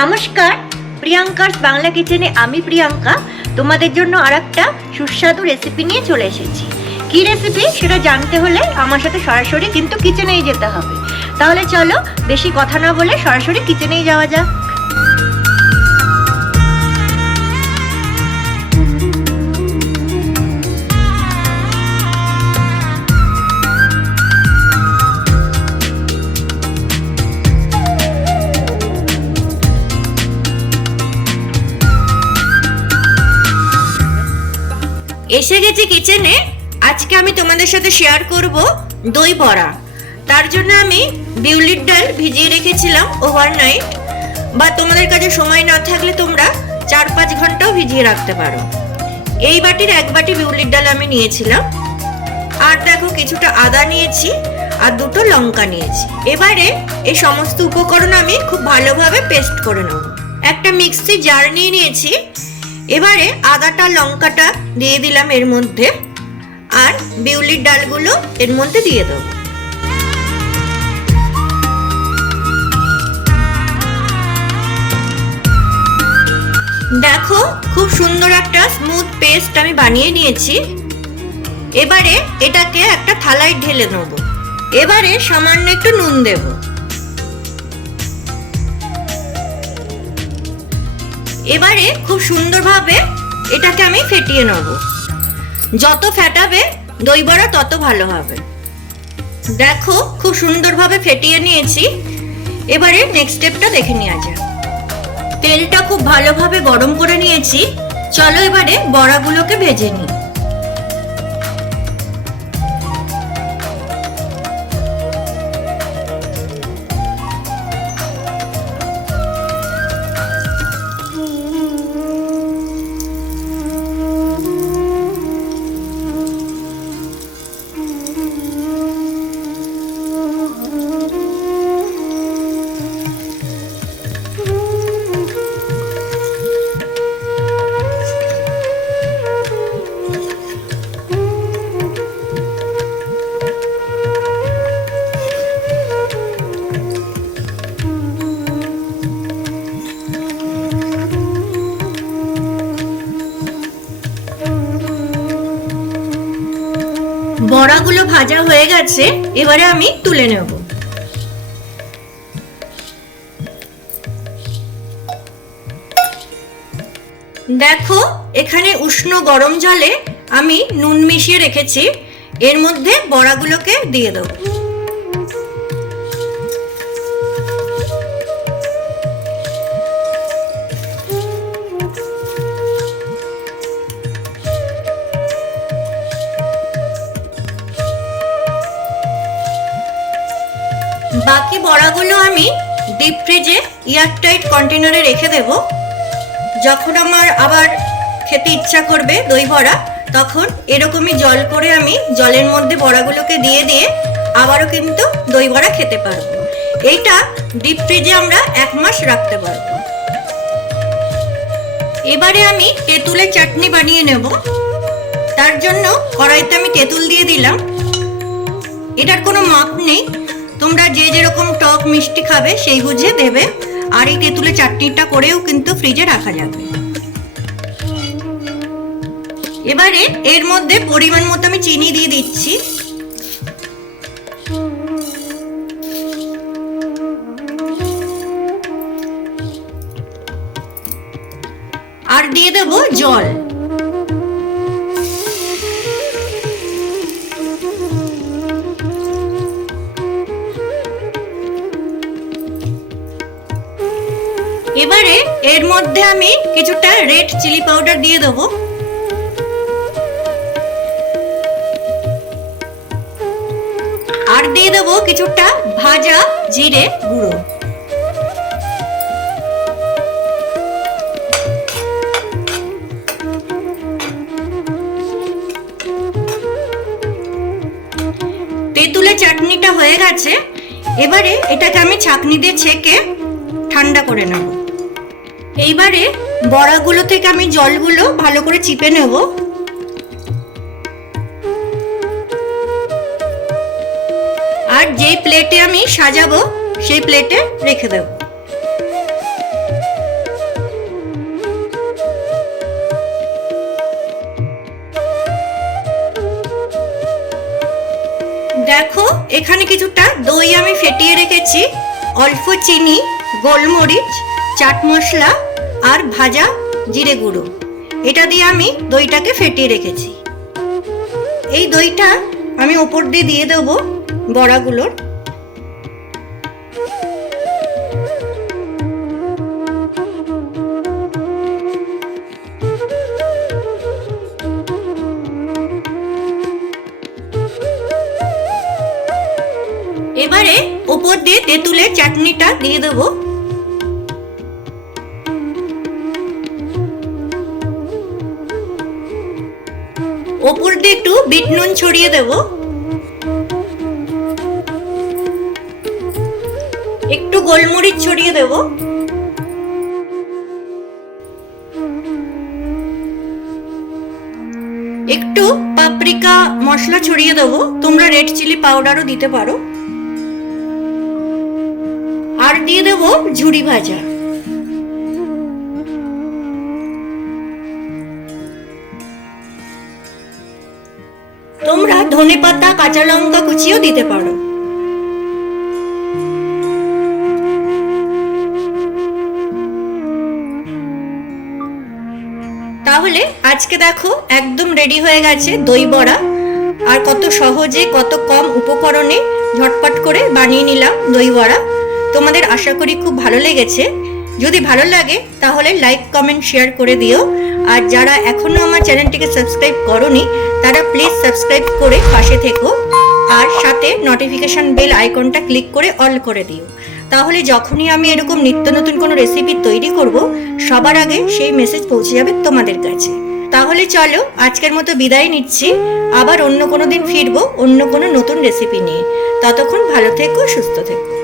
নমস্কার, প্রিয়াঙ্কার বাংলা কিচেনে আমি প্রিয়াঙ্কা। তোমাদের জন্য আর একটা সুস্বাদু রেসিপি নিয়ে চলে এসেছি। কি রেসিপি সেটা জানতে হলে আমার সাথে সরাসরি কিন্তু কিচেনেই যেতে হবে। তাহলে চলো, বেশি কথা না বলে সরাসরি কিচেনেই যাওয়া যাক। এসে গেছি কিচেনে আজকে আমি তোমাদের সাথে শেয়ার করব দই বড়া। তার জন্য আমি বিউলির ডাল ভিজিয়ে রেখেছিলাম ওভারনাইট বা তোমাদের কাছে সময় না থাকলে তোমরা চার পাঁচ ঘন্টাও ভিজিয়ে রাখতে পারো। এই বাটির এক বাটি বিউলির ডাল আমি নিয়েছিলাম। আর দেখো কিছুটা আদা নিয়েছি আর দুটো লঙ্কা নিয়েছি। এবারে এই সমস্ত উপকরণ আমি খুব ভালোভাবে পেস্ট করে নেব। একটা মিক্সি জার নিয়ে নিয়েছি। এবারে আদাটা, লঙ্কাটা দিয়ে দিলাম এর মধ্যে। আর বিউলির ডালগুলো এর মধ্যে দিয়ে দেবো। দেখো, খুব সুন্দর একটা স্মুথ পেস্ট আমি বানিয়ে নিয়েছি। এবারে এটাকে একটা থালায় ঢেলে নেব। এবারে সামান্য একটু নুন দেব। এবারে খুব সুন্দরভাবে এটাকে আমি ফেটিয়ে নেব। যত ফেটাবে দই বড়া তত ভালো হবে। দেখো, খুব সুন্দরভাবে ফেটিয়ে নিয়েছি। এবারে নেক্সট স্টেপটা দেখে নেওয়া যাক। তেলটা খুব ভালোভাবে গরম করে নিয়েছি। চলো এবারে বড়াগুলোকে ভেজে নিই। বড়াগুলো ভাজা হয়ে গেছে, এবারে আমি তুলে নেব। দেখো, এখানে উষ্ণ গরম জলে আমি নুন মিশিয়ে রেখেছি, এর মধ্যে বড়াগুলোকে দিয়ে দেবো। বাকি বড়াগুলো আমি ডিপ ফ্রিজে এয়ারটাইট কন্টেনারে রেখে দেব। যখন আমার আবার খেতে ইচ্ছা করবে দই বড়া, তখন এরকমই জল করে আমি জলের মধ্যে বড়াগুলোকে দিয়ে দিয়ে আবারও কিন্তু দই বড়া খেতে পারব। এইটা ডিপ ফ্রিজে আমরা এক মাস রাখতে পারব। এবারে আমি তেঁতুলের চাটনি বানিয়ে নেব। তার জন্য কড়াইতে আমি তেঁতুল দিয়ে দিলাম। এটার কোনো মাপ নেই। তোমরা যে যেরকম টক মিষ্টি খাবে, সেই বুঝে দেবে। আর এই তেঁতুলের চাটনিটা করেও কিন্তু ফ্রিজে রাখা যাবে। এবারে এর মধ্যে পরিমাণ মতো আমি চিনি দিয়ে দিচ্ছি। আর দিয়ে দেবো জল। এর মধ্যে আমি কিছুটা রেড চিলি পাউডার দিয়ে দেবো। আর দিয়ে দেবো কিছুটা ভাজা জিরে গুঁড়ো। তেঁতুলের চাটনিটা হয়ে গেছে। এবারে এটাকে আমি ছাঁকনি দিয়ে ছেঁকে ঠান্ডা করে নেব। এইবারে বড়াগুলো থেকে আমি জলগুলো ভালো করে চিপে নেব। আর যে প্লেটে আমি সাজাবো, সেই প্লেটে রেখে দেব। দেখো, এখানে কিছুটা দই আমি ফেটিয়ে রেখেছি। অল্প চিনি, গোলমরিচ, চাট মশলা আর ভাজা জিরে গুঁড়ো। এটা দিয়ে আমি দইটাকে ফেটিয়ে রেখেছি। এই দইটা আমি ওপর দিয়ে দিয়ে দেবো বড়াগুলোর। এবারে ওপর দিয়ে তেঁতুলের চাটনিটা দিয়ে দেবো। ওপর দিয়ে একটু বিট নুন ছড়িয়ে দেব। একটু গোলমরিচ ছড়িয়ে দেব। একটু পাপরিকা মশলা ছড়িয়ে দেবো। তোমরা রেড চিলি পাউডারও দিতে পারো। আর দিয়ে দেবো ঝুড়ি ভাজা। ধনে পাতা, কাঁচা লঙ্কা কুচিও দিতে পারো। তাহলে আজকে দেখো একদম রেডি হয়ে গেছে দই বড়া। আর কত সহজে, কত কম উপকরণে ঝটপট করে বানিয়ে নিলাম দই বড়া। তোমাদের আশা করি খুব ভালো লেগেছে। যদি ভালো লাগে, তাহলে লাইক কমেন্ট শেয়ার করে দিও। আর যারা এখনও আমার চ্যানেলটিকে সাবস্ক্রাইব করনি, তারা প্লিজ সাবস্ক্রাইব করে পাশে থেকো। আর সাথে নোটিফিকেশন বেল আইকনটা ক্লিক করে অল করে দিও। তাহলে যখনই আমি এরকম নিত্য নতুন কোনো রেসিপি তৈরি করব, সবার আগে সেই মেসেজ পৌঁছে যাবে তোমাদের কাছে। তাহলে চলো, আজকের মতো বিদায় নিচ্ছি। আবার অন্য কোনো দিন ফিরবো, অন্য কোনো নতুন রেসিপি নিয়ে। ততক্ষণ ভালো থেকো, সুস্থ থেকো।